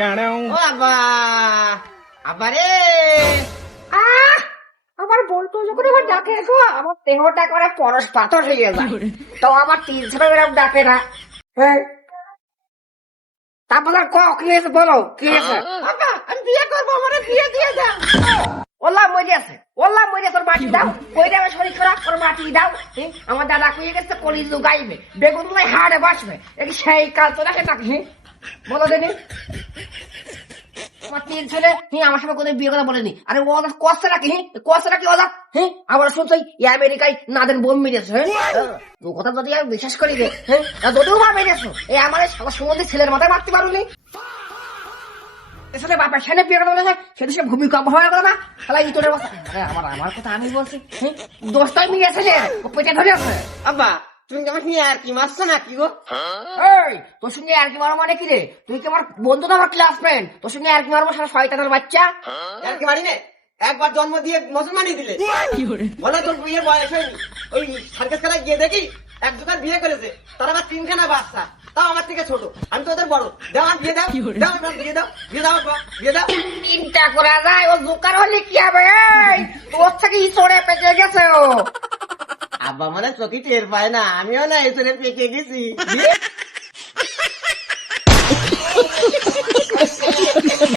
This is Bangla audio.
ও আব্বা আব্বা রে আমার বলতো যখন আমার ডাকে গো আমার দেহটা করে পরশ পাথর হয়ে যায় তো আমার 300 গ্রাম ডাকে না হ্যাঁ তারপর কি হয়েছে বলো কি হয়েছে আব্বা আমি বিয়ে করবো আমার বিয়ে দিয়ে দাও ওল্লা মরে আছে ওর মাটি দাও কইরে আমার শরীর খারাপ ওর মাটি দাও আমার দাদা কইয়ে গেছে কলি লুগাইবে বেগুন লাই হাড়ে বসবে এই সেই কাল তো রাখে নাকি বলো দেনি আমার 3 ছেলে আমার সাথে কোনো বিয়ে কথা বলেনি আরে ও কষ্ট নাকি ওরা আবার শুনছো আমেরিকায় নাদের বোম মেরেছে ও কথা যদি আমি বিশ্বাস করি রে যদিও বা মেরেছো আমার সারা সমুদ্রের ছেলের মাথায় মারতে পারুনি এসে বাপের সামনে বিয়ে কথা বলেছে সেটা সে ভূমিকম্প হয়ে গেল না তাহলে ইতরের কথা আমার কথা আমি বলছি দোষটাই মিলেছে যে ও পেটে ধরে আছে আব্বা তুমি আমার নিয়ে আর কি মারছো নাকি গো এই তোর সঙ্গে আর কি মারো মানে কি রে তুই কি আমার বন্ধু না আমার ক্লাস ফ্রেন্ড তোর সঙ্গে আর কি মারবো সারা শয়তানের বাচ্চা আর কি মারি নে একবার জন্ম দিয়ে মুসলমানই দিলে বলে তোর বিয়ের বয়স হয়নি ওই সার্কাস খেলায় গিয়ে দেখি এক দোকান বিয়ে করেছে তার আবার 3খানা বাচ্চা তাও আমার থেকে ছোট আমি তো ওদের বড় দাও আমার বিয়ে দাও দাও আমার বিয়ে দাও আব্বা, বিয়ে দাও চিন্তা করা যায় ও জোকার হলে কি হবে এই তোর থেকে ইসরে পেঁচে গেছে ও আব্বা মানে চোখে টের পায় না আমিও না এসে পেকে গেছি